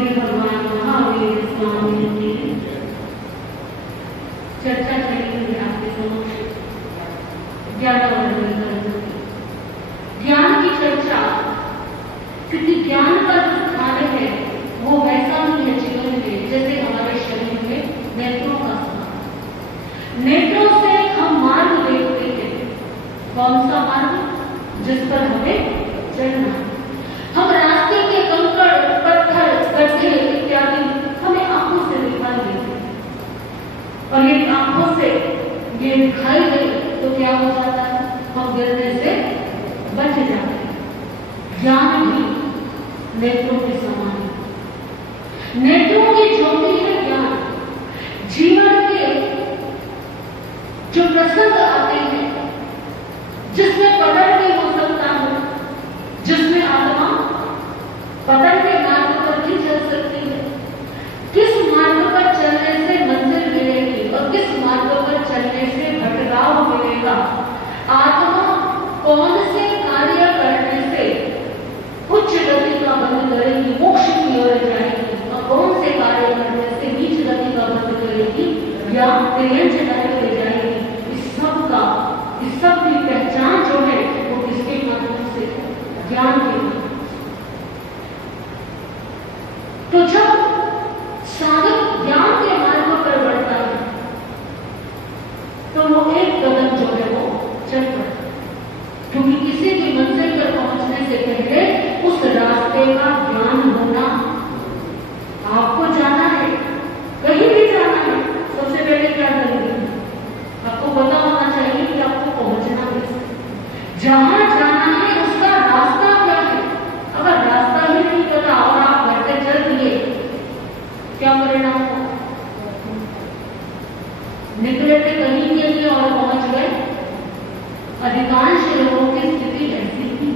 योगी भगवान महावीर स्वामी की चर्चा करेंगे आपके समक्ष ज्ञानावर्धन करने की। ज्ञान की चर्चा, क्योंकि ज्ञान का जो स्थान है वो वैसा ही है जीवन में जैसे हमारे शरीर में नेत्रों का स्थान। नेत्रों से हम मार्ग देखते हैं। कौन सा मार्ग? जिस पर हमें चलना। हम रास्ते के कंकड़, पत्थर, गड्ढे इत्यादि हमें आंखों से दिखाई देते हैं, और यदि आंखों से ये दिखाई दे तो क्या हो जाता है? हम गिरने से बच जाते हैं। ज्ञान भी नेत्रों के समान है। नेत्रों की ज्योति है ज्ञान। जीवन के जो प्रसंग आते हैं जिसमें पतन भी हो सकता है, जिसमें आत्मा पतन के मार्ग पर भी चल सकती है। किस मार्ग पर चलने से मंजिल मिलेगी और किस मार्ग पर चलने से भटकाव मिलेगा, आत्मा कौन से कार्य करने से उच्च गति का बंद करेगी, मोक्ष की ओर जाएगी, और कौन से कार्य करने से नीच गति का बंद करेगी या तिरंज ले जाएगी, इस सब की पहचान जो है वो किसके माध्यम से? ज्ञान के माध्यम से। तो जब साधक ज्ञान के मार्ग पर बढ़ता है तो वो एक कदम जो है वो चल पड़ता है, क्योंकि किसी भी मंजिल पर पहुंचने से पहले उस रास्ते का ज्ञान होना। आपको जाना है, कहीं भी जाना है, सबसे पहले क्या करेंगे? आपको पता होना चाहिए कि आपको पहुंचना कैसे, जहां जाना है उसका रास्ता क्या है। अगर रास्ता ही नहीं पता और आप घर से चल दिए, क्या परिणाम हो? निकले थे कहीं के लिए और पहुंच गए। अधिकांश लोगों की स्थिति ऐसी ही,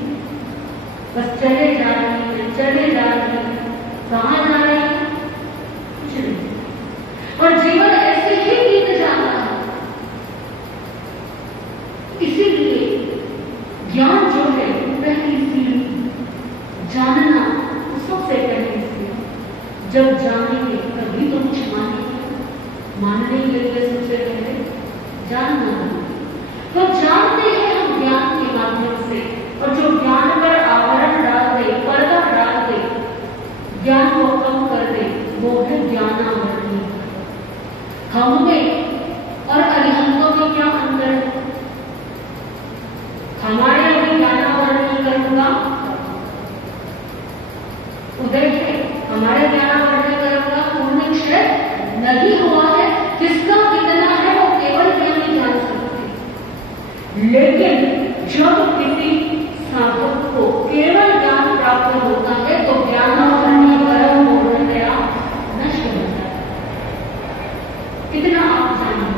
बस चले जा रही है, चले जा रही है, कहां जा रही है? कुछ नहीं। और जीवन ऐसे ही बीत जाता है। इसीलिए ज्ञान जो है पहली सीढ़ी, जानना सबसे पहली सीढ़ी। जब जानेंगे तभी तो कुछ मानेंगे। मानने के लिए सबसे पहले जानना है। तो जानते हैं हम ज्ञान के माध्यम से, और जो ज्ञान पर आवरण डाल दे, पर्दा डाल दे, ज्ञान को कम कर दे, वो है ज्ञानावर्णी। हम में और अरिहंतों में क्या अंतर है? हमारे अभी ज्ञानावर्णी कर्म का उदय है, हमारे ज्ञानावर्णी कर्म का पूर्ण क्षय नहीं हुआ है। किसका कितना है वो केवल ज्ञानी जान सकते। लेकिन जब किसी साधक को केवल ज्ञान प्राप्त होता है तो ज्ञानावर्णी कर्म पूर्णतया नष्ट हो जाता है। कितना आप जाने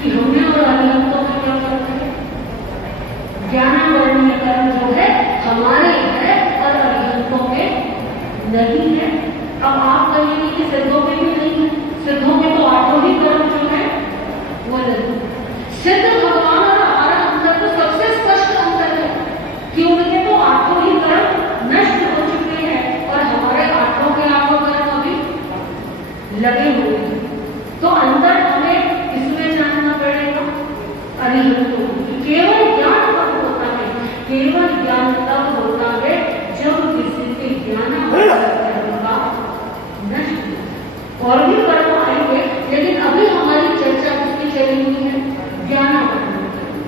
कि हमने और अरिहंतों में क्या करते हैं? ज्ञानावर्णी कर्म जो है हमारे है और अरिहंतों में नहीं है। अब आप कहेंगे कि सिद्धों में भी नहीं है। सिद्धों में तो आठों ही कर्म जो है वो नहीं। सिद्ध भगवान और हमारा अंतर तो सबसे स्पष्ट अंतर है कि उनके तो आठों ही कर्म नष्ट हो चुके हैं और हमारे आठों के आठों कर्म अभी लगे हुए हैं। तो अंतर हमें इसमें जानना पड़ेगा। अरिहंतों केवल ज्ञान कब होता है? केवल ज्ञान तब होता है जब किसी के ज्ञानावर्णी कर्म का नष्ट हो। और भी कर्म आएंगे, लेकिन अभी हमारी चर्चा किसकी चली हुई है? ज्ञानावर्णी कर्म।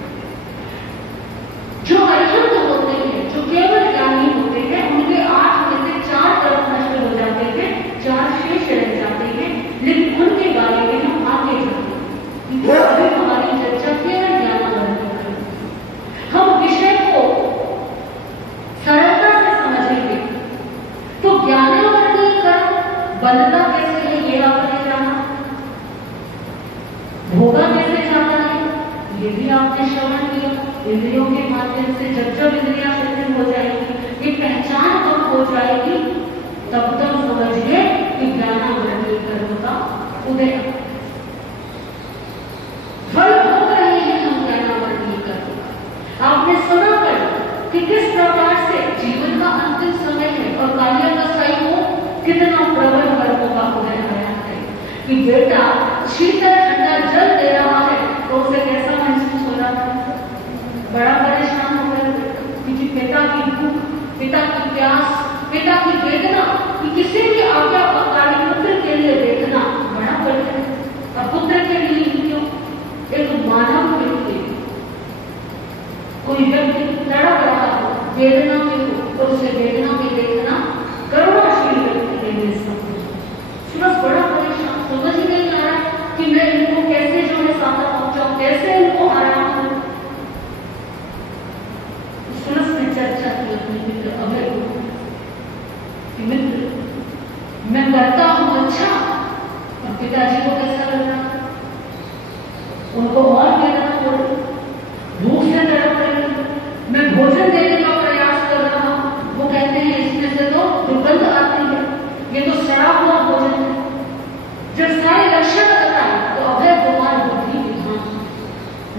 जो अरिहंत होते हैं, जो केवल ज्ञानी होते हैं, उनके 8 में से 4 कर्म नष्ट हो जाते हैं, 4 शेष रह जाते हैं। लेकिन उनके बारे में हम आगे जाते हैं। अभी हमारी चर्चा केवल ज्ञानावर्णी कर्म। हम विषय को सरलता से समझेंगे तो ज्ञानावर्णी कर्म बनता कैसे है ये आपने जाना, भोगा कैसे जाता है ये भी आपने श्रवण किया। इंद्रियों के माध्यम से जब इंद्रियां शिथिल हो जाएगी, ये पहचान कब हो जाएगी, तब तक समझिए कि ज्ञानावर्णी कर्म का उदय। फल भोग रहे हैं हम ज्ञानावर्णी कर्म का। आपने सुना कर कि किस प्रकार से जीवन का अंतिम समय है और कालिया का साई को कितना कि बेटा शीतल ठंडा जल दे रहा है तो उसे कैसा महसूस हो रहा है? बड़ा परेशान हो गया क्योंकि पिता की भूख, पिता की प्यास, पिता की वेदना कि किसी भी आज्ञाकारी पुत्र के लिए देखना बड़ा कठिन है। और पुत्र के लिए क्यों? एक मानव के लिए कोई व्यक्ति तड़प रहा हो, वेदना में हो, तो उसे वेदना में देखना करुणाशील व्यक्ति के लिए बस बड़ा परेशान, समझ ही नहीं आ रहा कि मैं इनको कैसे जो है सादा पहुंचाऊं, कैसे इनको आराम दूं। सुरस ने चर्चा की अपने मित्र अभय को कि मित्र मैं करता हूं अच्छा, और पिताजी को कैसा लग रहा, उनको और वेदना हो रही, भूख से तड़प रही, मैं भोजन देने का प्रयास कर रहा हूं, वो कहते हैं इसमें से तो दुर्गंध आती है, ये तो सड़ा हुआ भोजन है। जब सारे लक्षण बताए तो अभय कुमार बुद्धि विधान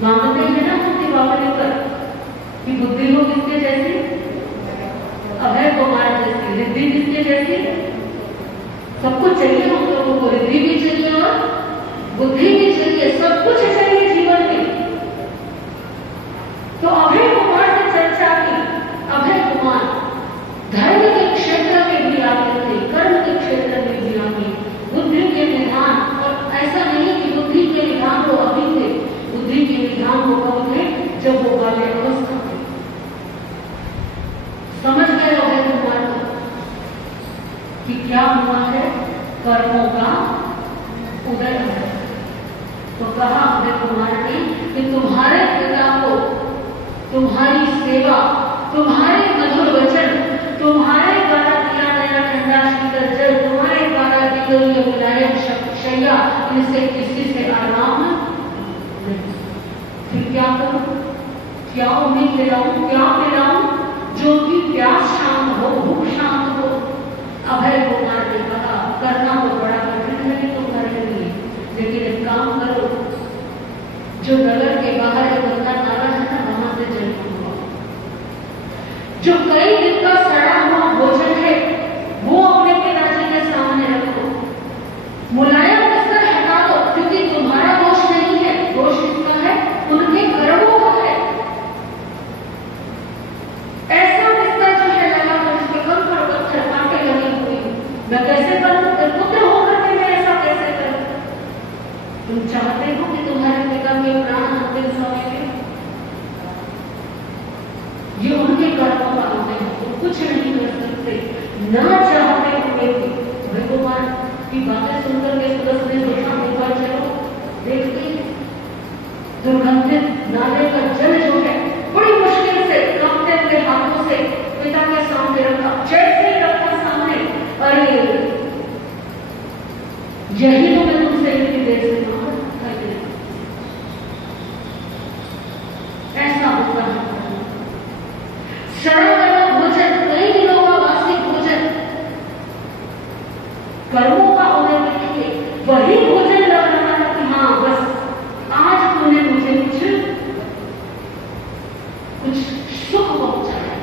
मांगते हैं ना बुद्धि बावली पर कि बुद्धि हो किसके जैसी? अभय कुमार जैसी। रिद्धि किसके जैसी? सब कुछ चाहिए हम लोगों को, रिद्धि भी चाहिए और बुद्धि भी चाहिए, सब कुछ चाहिए जीवन में। तो अभय कुमार से चर्चा की। अभय कुमार धर्म के क्षेत्र में भी आगे थे, कर्म के क्षेत्र में भी आगे, बुद्धि के विधान, और ऐसा नहीं कि बुद्धि के विधान वो अभी थे, बुद्धि के विधान वो कब थे? जब वो बाल्य अवस्था थे। समझ गए अभय कुमार को कि क्या हुआ है? कर्मों का उदय है। तो कहा अभय कुमार ने कि तुम्हारे पिता को तुम्हारी सेवा, तुम्हारे मधुर वचन, तुम्हारे द्वारा दिया गया ठंडा शीतल जल, तुम्हारे द्वारा दी गई मुलायम शैया, इनसे किसी से आराम नहीं। फिर क्या करूं? क्या उन्हें खिलाऊं, क्या पिलाऊं जो कि प्यास शांत हो, भूख शांत हो? अभय कुमार ने कहा करना तो बड़ा कठिन है तुम्हारे लिए, लेकिन एक काम करो, जो नगर के बाहर एक गंगा नाला है ना, वहां से जल हुआ, जो कई दिन का सड़ा हुआ भोजन है वो अपने पिताजी के सामने रखो, मुलायम बिस्तर हटा दो, क्योंकि तुम्हारा दोष नहीं है, दोष किसका है? उनके कर्मों का है। ऐसा बिस्तर जो है लगा तो इसके कंकड़ पत्थर कांटे लगे हुए, मैं कैसे करूं? पुत्र होकर के मैं ऐसा कैसे करूं? तुम चाहते हो कि तुम्हारे पिता के प्राण अंतिम समय में ये उनके कर्मों का होते हैं, तो कुछ नहीं कर सकते, ना चाहते हुए भी। अभय कुमार की बातें सुनकर के सुरस ने सोचा ऊपर चलो देखते हैं। दुर्गंधित नाले का जल जो है बड़ी मुश्किल से कांपते हुए हाथों से पिता के सामने रखा, जैसे रखा सामने, अरे यही तो मैं तुमसे इतनी देर से मांग ऐसा होता है। सड़ा गला भोजन, कई दिनों का वासी भोजन, कर्मों का उदय के लिए वही भोजन लग रहा है कि हाँ बस आज तूने मुझे कुछ सुख पहुंचाया,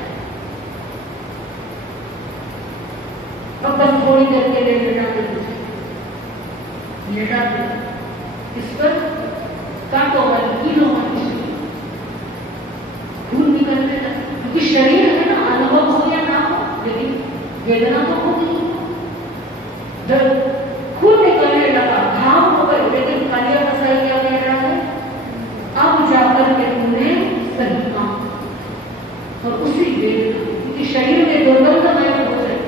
अब बस थोड़ी देर के लिए लेटा दे, मुझे लेटा दे, इस पर काटो कीलो खून निकलने लगा, क्योंकि शरीर है ना, अनुभव हो या ना हो, लेकिन वेदना तो होगी, खून निकलने लगा, घाव हो गए, लेकिन कालिया कसाई क्या कह रहा है? अब जाकर के तुमने सही काम, और उसी वेदना, क्योंकि शरीर में दुर्गंधमय भोजन,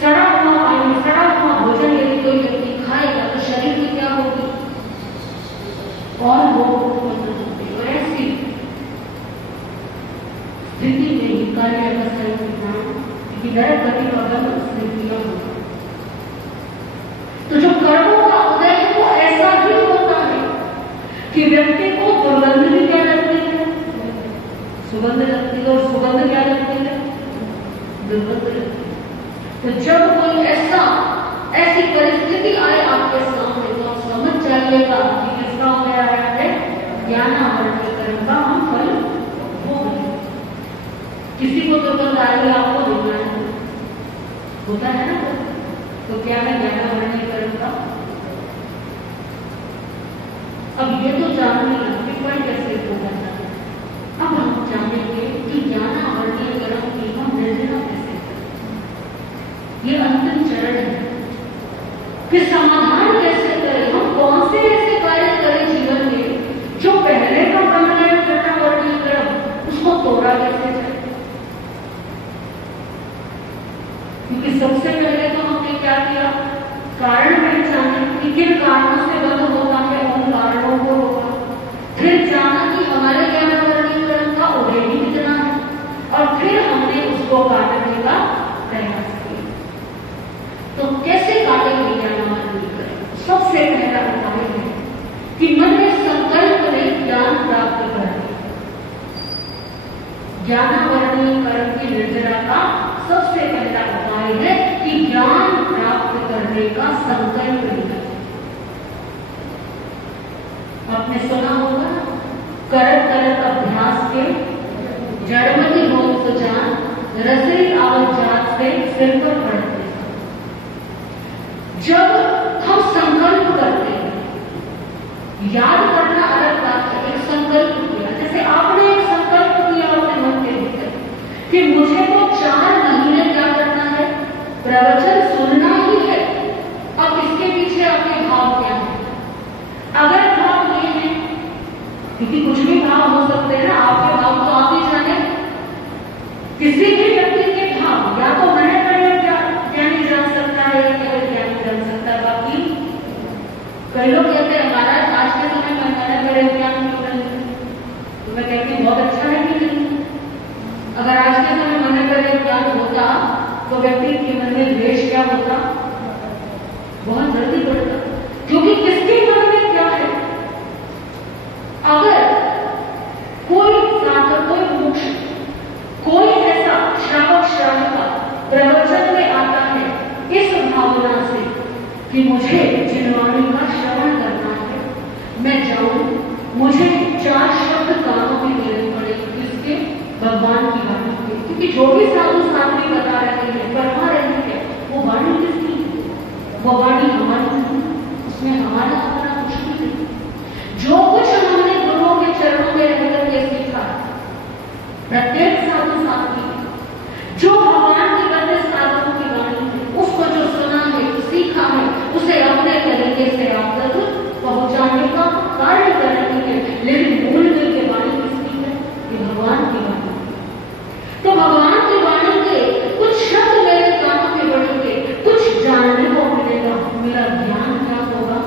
सड़ा हुआ पानी, सड़ा हुआ भोजन यदि कोई व्यक्ति खाएगा तो शरीर में क्या होगी? और वो और ऐसी स्थिति में ही कार्य क्योंकि नरक गति का बंद उसने किया होगा। तो जो कर्मों का उदय है वो ऐसा ही होता है कि व्यक्ति को दुर्गंध भी क्या लगती है? सुगंध लगती है, और सुगंध क्या लगती है? दुर्गंध लगती है। तो जब कोई ऐसी परिस्थिति आए आपके सामने तो आप समझ जाइएगा कि किसका उदय आया है? ज्ञानावरण के कर्म का हम फल भोग। किसी को दुर्गंध आ रही है, आपको देखना है, होता है ना, तो क्या है ज्ञानावरण के कर्म का अब ये तो जान लिया कि फल कैसे होगा। अब हम जानेंगे कि ज्ञानावर्णीय कर्म की हम निर्जना कैसे करें। ये अंतिम चरण है कि समाधान कैसे करें, हम कौन से ऐसे कार्य करें जीवन में जो पहले का बन गया ज्ञानावर्णीय कर्म उसको तोड़ा कैसे जाए। क्योंकि सबसे पहले तो हमने क्या किया, कारण पहचाने कि किन कारणों से बंद होता है, उन कारणों को रोका। फिर जाना कि हमारे ज्ञानावर्णीय कर्म का उदय ही कितना है, और फिर हमने उसको काटने का प्रयास किया। तो कैसे काटेंगे ज्ञानावर्णीय कर्म? सबसे पहला उपाय है कि मन में संकल्प में ज्ञान प्राप्त करें। ज्ञानावर्णीय कर्म की निर्जरा का सबसे पहला उपाय है कि ज्ञान प्राप्त करने का संकल्प लेना। आपने सुना होगा, करत करत अभ्यास के जड़मति हो तो जान, रसरी आवत जात से सिर पर पड़ते। जब हम संकल्प करते हैं, याद करना अलग बात है, एक संकल्प किया, जैसे आपने एक संकल्प किया अपने मन के भीतर कि मुझे तो 4 महीने क्या करना है, प्रवचन सुनना ही है। अब इसके पीछे आपके भाव क्या है? अगर भाव ये है, क्योंकि कुछ भी भाव हो सकते हैं ना, आपके भाव तो आप ही जाने। किसी भी व्यक्ति के भाव या तो मैंने ज्ञानी जान सकता है या केवल ज्ञानी जान सकता है। बाकी कई लोग कहते हैं हमारा आज के समय में मैंने बड़े ज्ञान क्यों नहीं, तो मैं कहती हूँ बहुत अच्छा है कि नहीं। अगर आज के समय मन करे ज्ञान होता तो व्यक्ति के मन में द्वेष क्या होता, बहुत जल्दी बढ़ता। क्योंकि किसके मन में क्या है, अगर कोई साधक, कोई मोक्ष, कोई ऐसा श्रावक श्राविका प्रवचन में आता है इस भावना से कि मुझे जिनवाणी का श्रवण करना है, मैं जाऊं, मुझे 4 शब्द कानों में देने पड़ेंगे, किसके? भगवान की वाणी के। क्योंकि जो भी साधु साधवी बता रहे हैं, पढ़ा रहे हैं, वो वाणी किसकी? वो वाणी हमारी, उसमें हमारा अपना कुछ भी नहीं। जो कुछ हमने गुरुओं के चरणों में रहकर के सीखा, प्रत्येक साधु साधवी जो भगवान की बंदे साधुओं की वाणी है, उसको जो सुना है, सीखा है, उसे अपने तरीके से आप तक पहुंचाने का कार्य करेंगे। लेकिन मूल में ये वाणी किसकी है? ये भगवान की वाणी। तो भगवान की वाणी के कुछ शब्द मेरे कानों में बढ़ेंगे, कुछ जानने को मिलेगा, मेरा ज्ञान क्या होगा,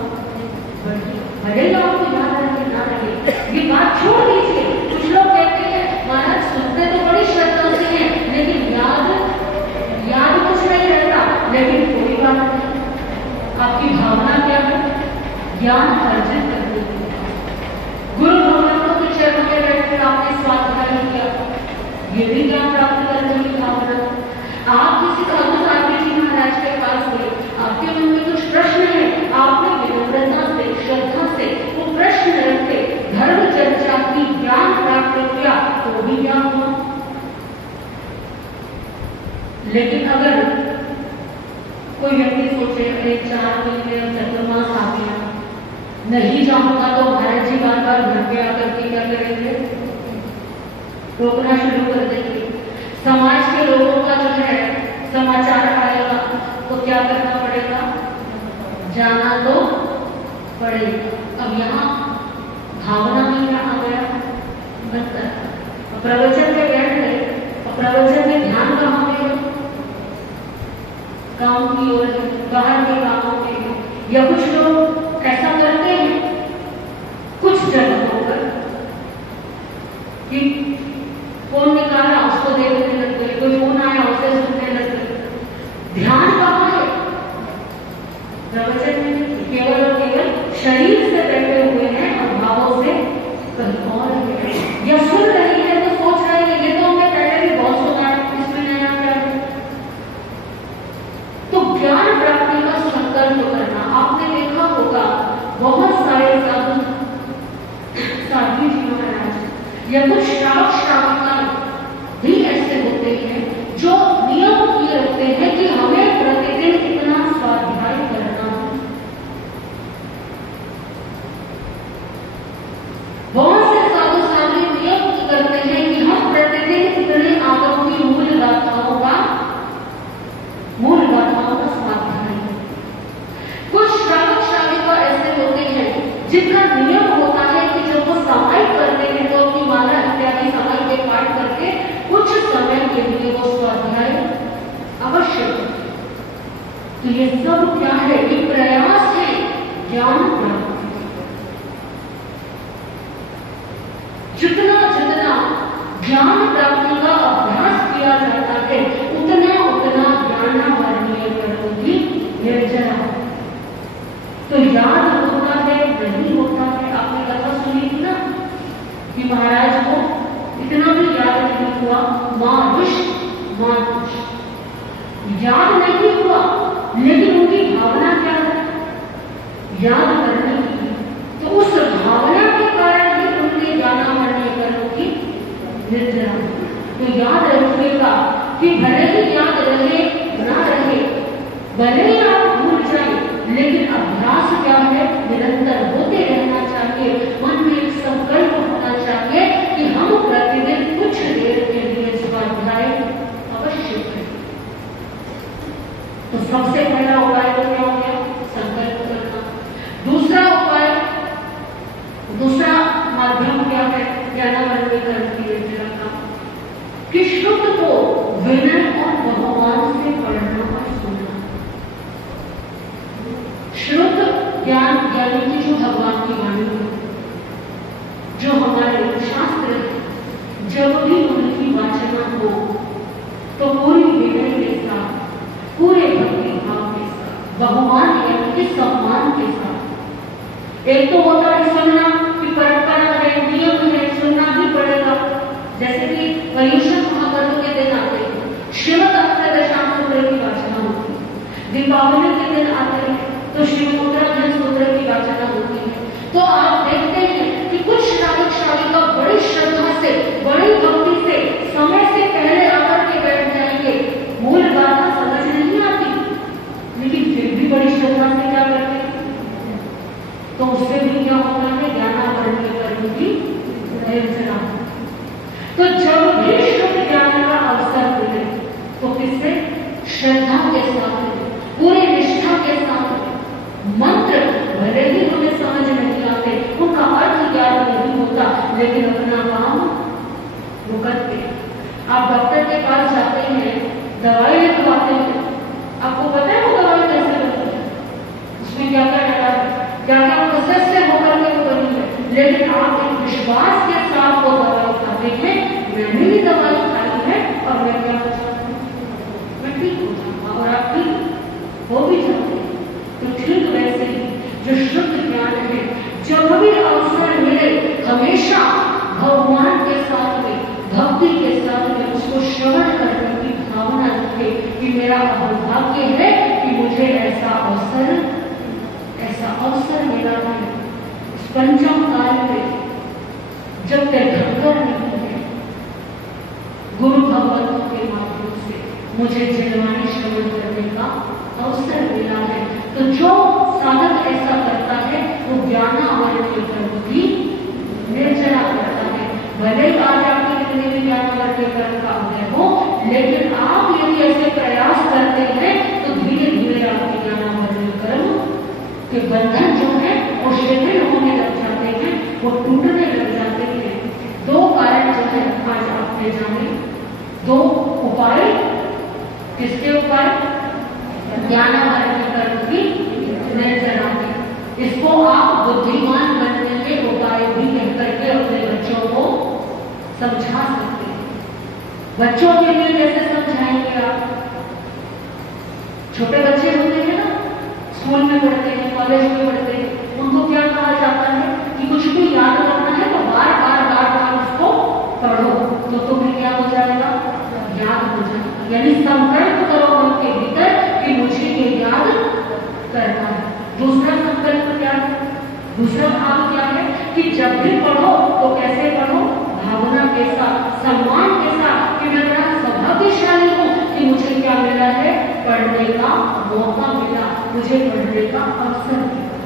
बढ़ेगा। आपको याद रहे ना रहे, ये बात छोड़ दीजिए। कुछ लोग कहते हैं महाराज सुनते तो बड़ी श्रद्धा से हैं, लेकिन याद कुछ नहीं रहता। लेकिन कोई बात नहीं, आपकी भावना क्या है? ज्ञान अर्जित करने की। गुरु भगवानों के चरणों में बैठकर आपने स्वाध्याय किया, ये भी ज्ञान प्राप्त करने की भावना। आप किसी साधु साधवी जी महाराज के पास गए, आपके मन में कुछ प्रश्न है, आपने विनम्रता से, श्रद्धा से वो प्रश्न रखे, धर्म चर्चा की, ज्ञान प्राप्त किया, तो भी ज्ञान हुआ। लेकिन अगर कोई व्यक्ति सोचे अरे 4 महीने चतुर्मास आ गया, नहीं जाऊंगा तो महाराज जी बार बार घर पे आकर के क्या करेंगे, रोकना शुरू कर देंगे। समाज के लोगों का जो है समाचार आएगा तो क्या करना पड़ेगा, जाना तो पड़ेगा। अब यहाँ भावना में क्या आ गया, प्रवचन में बैठ गए और प्रवचन में ध्यान कहाँ पे है, काम की ओर है, बाहर के कामों में है। या कुछ लोग ऐसा करते हैं कुछ जगहों पर कि फोन निकाला उसको देखने लग गए, कोई फोन आया उसे सुनने लग गए। ध्यान कहाँ है, प्रवचन में, केवल और केवल शरीर से बैठे हुए हैं और भावों से कहीं और है। या सुन रही है तो सोच रही है ये तो हमने पहले भी बहुत सुना है, इसमें नया क्या है। तो ज्ञान प्राप्ति का संकल्प करना। आपने देखा होगा बहुत सारे साधु साध्वी जी महाराज या कुछ श्रावक श्राविकाएं भी ऐसे होते हैं जो नियम किए रखते हैं कि हमें प्रतिदिन इतना स्वाध्याय करना है। सब क्या है? ये प्रयास है ज्ञान प्राप्ति। जितना जितना ज्ञान प्राप्ति का अभ्यास किया जाता है उतना उतना ज्ञानावरणीय कर्मों की निर्जरा। तो याद होता है नहीं होता है? आपने कथा सुनी थी ना कि महाराज को इतना भी याद नहीं हुआ, मां ऋष मां ऋष याद नहीं हुआ, लेकिन उनकी भावना क्या है? याद करने की। तो उस भावना के कारण ही उनके ज्ञानावरणीय कर्मों की निर्जरा। तो याद रखिएगा कि भले ही याद रहे ना रहे, भले ही आप भूल जाए, लेकिन अभ्यास क्या है? निरंतर होते रहना चाहिए। मन में एक संकल्प होना चाहिए कि हम प्रतिदिन कुछ देर के लिए स्वाध्याय अवश्य करें। तो सबसे पहला उपाय तो क्या हो गया? संकल्प करना। दूसरा उपाय, दूसरा माध्यम क्या है ज्ञानावरणीय कर्म की निर्जरा का? कि शुद्ध को विनय और भगवान से पढ़ना और सुनना। शुद्ध ज्ञान यानी कि जो भगवान की वाणी है, जो हमारे शास्त्र है, जब भी उनकी वाचना हो तो पूरी विनय के साथ, पूरे भक्ति भाव के साथ, भगवान यानी कि सम्मान के साथ। एक तो होता है सुनना कि परंपरा है, नियम है, सुनना ही पड़ेगा। जैसे कि पर्युषण महापर्व के दिन आते हैं, शिवतत्व दशांश सूत्र की वाचना होती है। दीपावली के दिन आते हैं तो शिवमुद्राधन सूत्र की वाचना होती है। तो आप देखते हैं कि कुछ श्रावक श्राविका बड़ी श्रद्धा से, बड़ी भक्ति से, समय से पहले आकर के बैठ जाएंगे। मूल गाथा समझ नहीं आती, लेकिन फिर भी बड़ी श्रद्धा से क्या करते हैं? तो उससे भी क्या होता है? ज्ञानावरणीय कर्म की निर्जरा। तो जब भी शुद्ध ज्ञान का अवसर मिले तो किससे? श्रद्धा के साथ, पूरे निष्ठा के साथ। मंत्र भले ही हमें समझ नहीं आते, उनका अर्थ ज्ञान नहीं होता, लेकिन अपना काम वो करते हैं। आप डॉक्टर के पास जाते हैं, दवाई लिखवाते हैं, आपको पता है वो दवाई कैसे बनती है, उसमें क्या क्या डरा है, क्या क्या प्रोसेस से होकर के वो बनी है, लेकिन आप एक विश्वास के साथ वो दवाई खाते हैं। मैंने भी दवाई खाई है और मैं क्या हो जाता हूँ? मैं ठीक हो जाऊंगा और आप ठीक हो भी जाते हैं। तो ठीक वैसे ही जो शुद्ध ज्ञान है, जब भी अवसर मिले हमेशा भगवान के साथ में, भक्ति के साथ में उसको श्रवण करने की भावना रखे कि मेरा अभाग्य है कि मुझे ऐसा अवसर मिला है। इस पंचम काल में जब तक ढंगर नहीं है, गुरु भगवतों के माध्यम से मुझे जिनवाणी श्रवण करने का अवसर मिला है। तो जो साधक ऐसा करता है वो ज्ञानावरणीय कर्म की निर्जरा करता है। भले ही आज आपके कितने भी ज्ञानावरणीय कर्म का उदय हो, लेकिन आप यदि ऐसे प्रयास करते हैं तो धीरे धीरे आपके ज्ञानावरणीय कर्म के बंधन जो है वो शिथिल होने लग जाते हैं, वो टूटने लग जाते हैं। दो कारण जो है आज आपने जाने, दो उपाय। किसके उपाय? ज्ञानावरणीय कर्म की निर्जरा के। इसको आप बुद्धिमान बनने के उपाय भी कहकर के अपने बच्चों को समझा सकते हैं। बच्चों के लिए कैसे समझाएंगे आप? छोटे बच्चे होते हैं ना, स्कूल में पढ़ते हैं, कॉलेज में पढ़ते हैं, उनको क्या कहा जाता है कि कुछ भी याद करना है तो बार बार उसको पढ़ो तो तुम्हें क्या हो जाएगा? याद हो जाएगा। यानी संकल्प करो मन के भीतर कि मुझे ये याद करना है। दूसरा संकल्प क्या है? दूसरा भाव क्या है कि जब भी पढ़ो तो कैसे पढ़ो? भावना के साथ, सम्मान के साथ कि मैं बड़ा सौभाग्यशाली हूँ कि मुझे क्या मिला है? पढ़ने का मौका मिला, मुझे पढ़ने का अवसर मिला।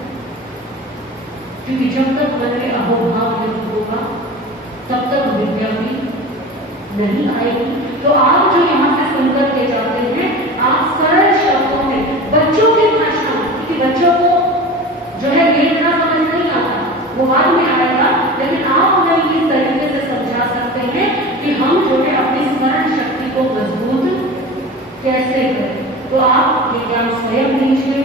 क्योंकि जब तक मन में अहोभाव नहीं होगा तब तक विद्या भी नहीं आएगी। तो आप जो यहाँ से सुनकर के जाते हैं, आप सरल शब्दों में बच्चों की भाषा में, क्योंकि बच्चों को जो है ये इतना समझ नहीं आता, वो बाद में आएगा, लेकिन आप उन्हें इस तरीके से समझा सकते हैं कि हम जो है अपनी स्मरण शक्ति को मजबूत कैसे करें। तो आप ये ज्ञान स्वयं लीजिए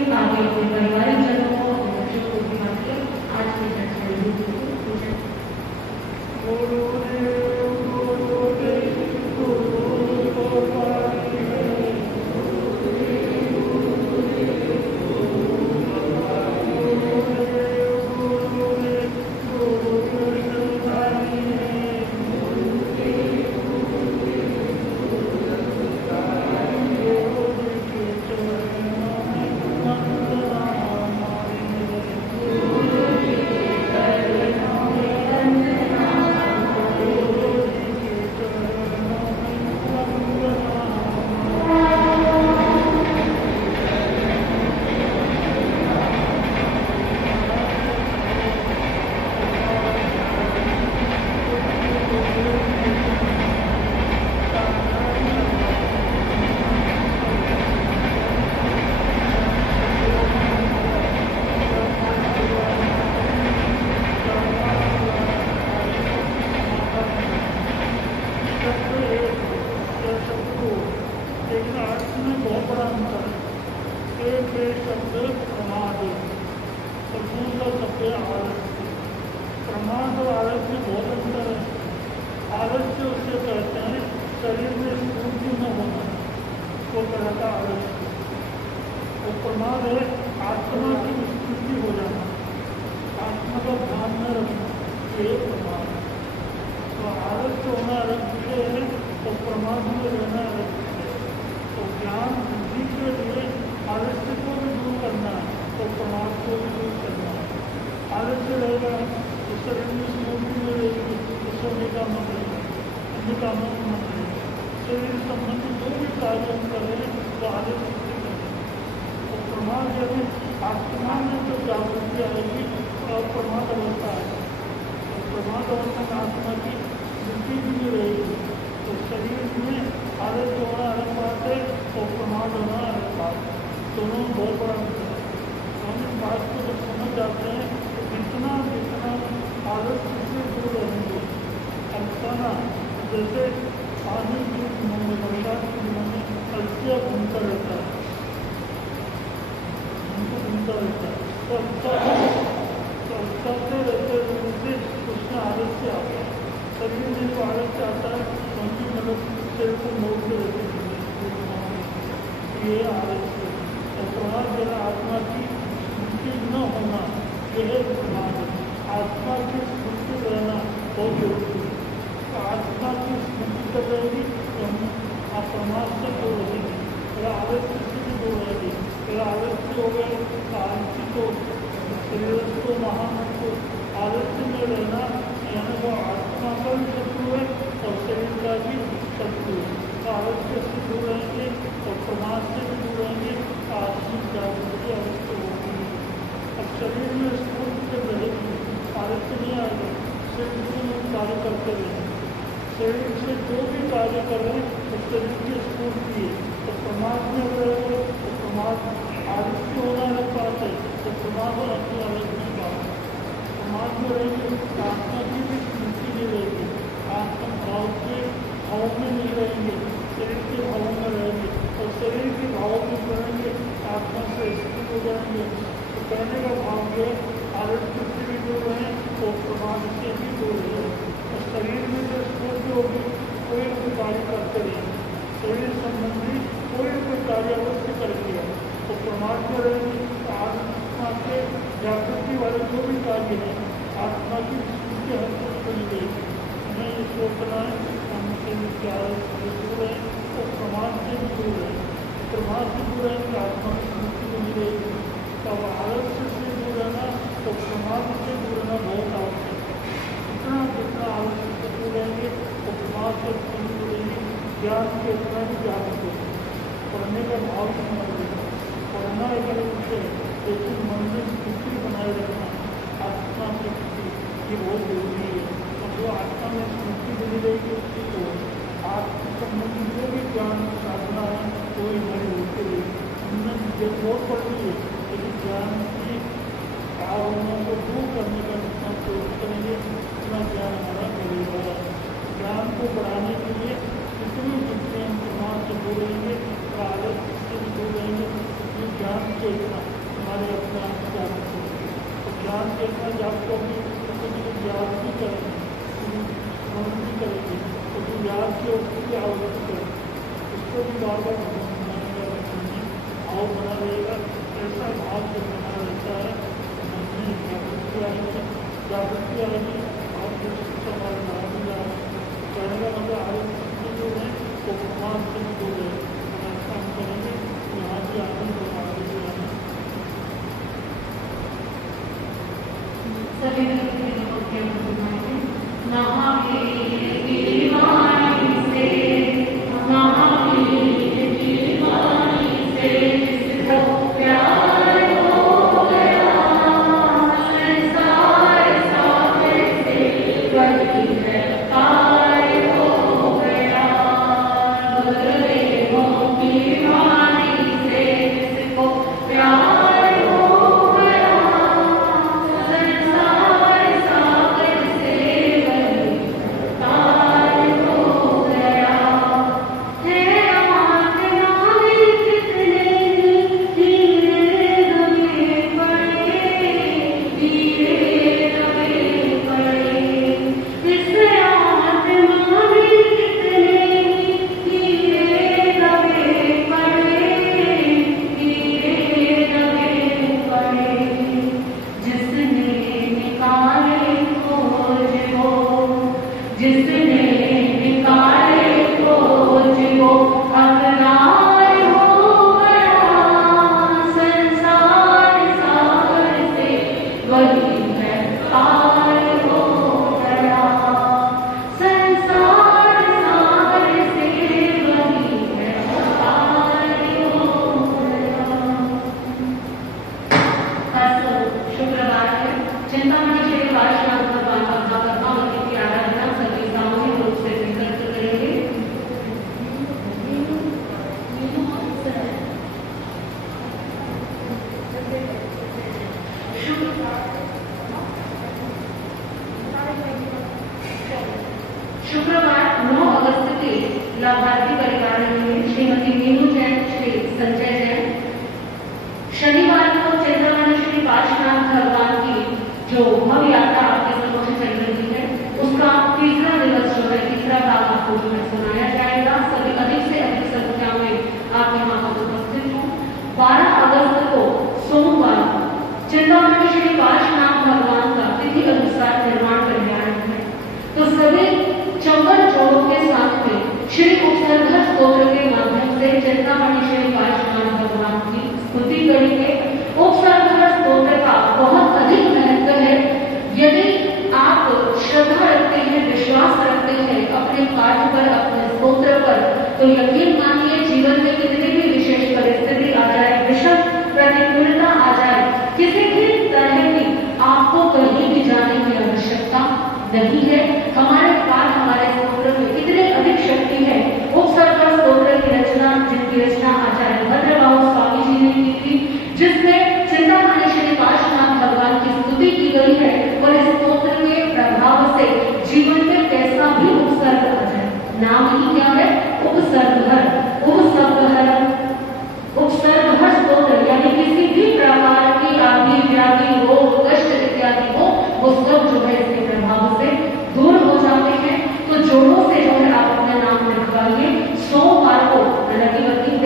में बहुत बड़ा अंतर है। एक शब्द प्रमाद और दूसरा शब्द आलस्य। प्रमाद और आलस्य में बहुत अंतर है। आलस्य उसे कहते हैं शरीर में स्फूर्ति न होना, वो कहता आलस्य। और प्रमाद है आत्मा की विस्मृति हो जाना, आत्मा का ध्यान न रखना, ये प्रमाद है। तो आलस्य होना अलग विषय है और प्रमाद में रहना अलग विषय है। तो ज्ञान बुद्धि के लिए आलस्य को भी दूर करना है और प्रमाद को भी दूर करना है। आलस्य रहेगा तो शरीर में स्फूर्ति में रहेगी, तो सोने का मन रहेगा, अन्य कामों का मन रहेगा। शरीर संबंधी जो भी कार्य हम करें तो आलस्य से करें। तो प्रमाद यानी आत्मा में जो जागृति आएगी और प्रमाद अवस्था आएगी। प्रमाद अवस्था में आत्मा की वृद्धि भी रहेगी। तो शरीर में आलस्य होना अलग बात है और प्रमाद होना अलग बात है, दोनों में बहुत बड़ा अंतर है। हम इस बात को जब समझ जाते हैं तो जितना जितना आलस्य से दूर रहेंगे, अल्पना जैसे पानी के दिनों में, बरसात के दिनों में अलसिया घूमता रहता है, उनको घूमता रहता है, तो अलसाते रहते रहते उसमें आलस्य आता है। शरीर में जो आलस्य आता है उनकी मदद शरीर को मोड़ते रहते हैं, ये आलस्य। और प्रमाद जरा आत्मा की स्मृति न होना, यह प्रमाद है। आत्मा की स्मृति रहना बहुत जरूरी है। तो आत्मा की स्मृति कर रहेगी तो हम प्रमाद से दूर रहेंगे, अगर आलस्य से भी दूर रहेंगे। अगर आलस्य हो गए तो आलस्य को शरीर को महान को आलस्य में रहना यानी वो आत्मा का भी शत्रु है और शरीर का भी शत्रु है। तो आलस्य से दूर रहेंगे और प्रमाद से भी दूर रहेंगे, आत्मिक जागृति अवश्य होगी। अब शरीर में स्फूर्ति जब रहेगी आलस्य नहीं आएगा, शरीर में कार्य करते रहेंगे। शरीर से जो भी कार्य करें तो शरीर की स्फूर्ति है। तो प्रमाद में रहेगा तो प्रमाद आलस्य होना अलग बात है, तो प्रमाद और अपनी अलग नहीं बात है। प्रमाद में रहेंगे आत्मा की भी स्मृति नहीं रहेगी, आत्मा भाव के भाव में नहीं रहेंगे, शरीर के भाव में रहेंगे और शरीर के भाव में रहेंगे आत्मा से स्थित हो जाएंगे। तो कहने का भाव है आलस्य से भी दूर रहें और प्रमाद से भी दूर रहें। और शरीर में जो स्फूर्ति होगी कोई भी कार्य करते रहें, शरीर संबंधी कोई भी कार्य अवश्य करेंगे। तो प्रमाद में रहेंगे तो आत्मा के जागृति वाले जो भी कार्य हैं आत्मा की स्मृति हर कुछ बनी रहेगी। हमें ये सोचना है हमसे विचार से दूर है तो प्रमाद से भी दूर है। प्रमाद से दूर है तो आत्मा की स्मृति बनी रहेगी। तब आलस्य से दूर रहना तो प्रमाद से दूर रहना बहुत आवश्यक है। जितना जितना आलस्य से दूर रहेंगे तो प्रमाद से दूर रहेंगे, ज्ञान के उतना भी जागृत होगा, पढ़ने का भाव नहीं रहेगा। पढ़ना एक अलग विषय है, लेकिन मन में स्मृति बनाए रखना आत्मा की स्थिति ये बहुत जरूरी है। और जो आत्मा में स्मृति बनी रहेगी तो आत्म संबंधी जो भी ज्ञान साधना है वो हमारी होती रहेगी। हमने विद्या बहुत पढ़ी है लेकिन ज्ञान की आवरणों को दूर करने का जितना प्रयोग करेंगे उतना ज्ञान हमारा बढ़ेगा। ज्ञान को बढ़ाने के लिए जितनी जितने हम प्रमाद से दूर रहेंगे और आलस्य से भी दूर रहेंगे, ज्ञान चेतना हमारे अपने आप जागृत होगी। तो ज्ञान चेतना जागृत होगी तो याद भी करेंगे, स्मरण भी करेंगे, तो जो याद की उसकी आवृत्ति करेंगे, उसको भी बार बार भाव बना रहेगा। ऐसा भाव जो बना रहता है मन में जागृति आएगी, जागृति आएगी और फिर हमारे भाव भी आएगा। कहने का मतलब आलस्य जो है वो प्रमाद से दूर है। ऐसा हम करेंगे यहाँ भी आनंद और आगे भी आनंद। सभी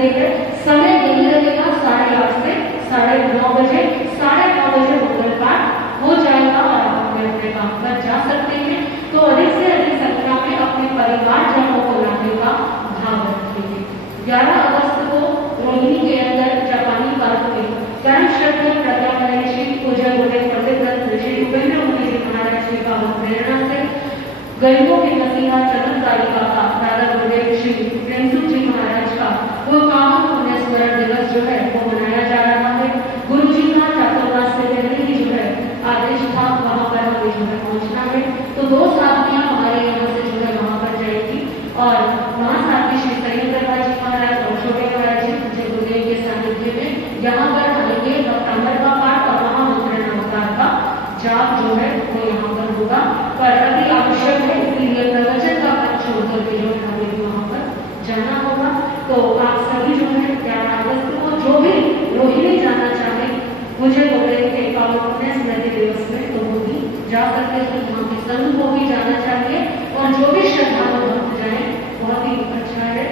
गई है। समय यही रहेगा 8:30 से 9:30 बजे। 9:30 बजे मंगल पाठ हो जाएगा और आप अपने काम पर जा सकते हैं। तो अधिक से अधिक संख्या में अपने परिवारजनों को लाने का भाव रखिए। 11 अगस्त को रोहिणी के अंदर जापानी पार्क में परम श्रद्धेय प्रज्ञा महर्षि पूज्य गुरुदेव पंडित रत्न श्री उपेंद्र मुनि जी महाराज की पावन प्रेरणा से गरीबों के मसीहा चमत्कारिका का दादा गुरुदेव श्री प्रेमसुख जी महाराज का वो पावन पुण्य स्मरण दिवस जो है वो मनाया जा रहा है। गुरु जी का चातुर्मास से पहले ही जो है आदेश था वहां पर हमें जो है पहुंचना है। तो 2 साथियां हमारे यहाँ से जो है वहां पर जाएगी और महासाथी श्री संयंत्र जी महाराज और छोटे महाराज जी पूज्य गुरुदेव के सानिध्य में यहाँ पर आएंगे। भक्तांबर का पाठ और महामंत्र नमस्कार का जाप जो है वो यहाँ पर होगा। पर अति आवश्यक है इसलिए प्रवचन का पद छोड़ करके जो है हमें भी वहाँ पर जाना होगा। तो आप सभी जो है 11 अगस्त को जो भी रोहिणी जाना चाहे मुझे गुरुदेव के पावन पुण्य स्मृति दिवस में तो वो भी जा सकते हैं। यहाँ के संघ को भी जाना चाहिए और जो भी श्रद्धालु भक्त जाए बहुत ही अच्छा है।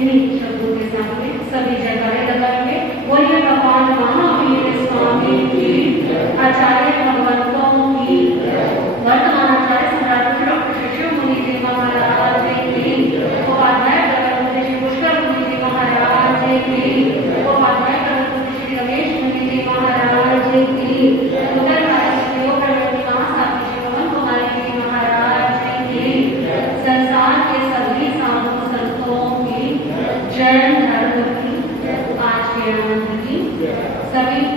इन्हीं शब्दों के साथ में सभी जयकारे लगाएंगे। बोलिए भगवान महावीर स्वामी की, आचार्य भगवंतों की, वर्तमान आचार्य सम्राट डॉक्टर शिशु मुनि जी महाराज की, उपाध्याय प्रबंध श्री पुष्कर मुनि जी महाराज की, उपाध्याय प्रबंध श्री रमेश मुनि जी महाराज की, उत्तर भारत श्री योग प्रबंध महासाथी श्री पवन कुमार जी महाराज की, संसार के सभी साधु संतों की, जैन धर्म की, आज के आनंद की, सभी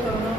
Shanam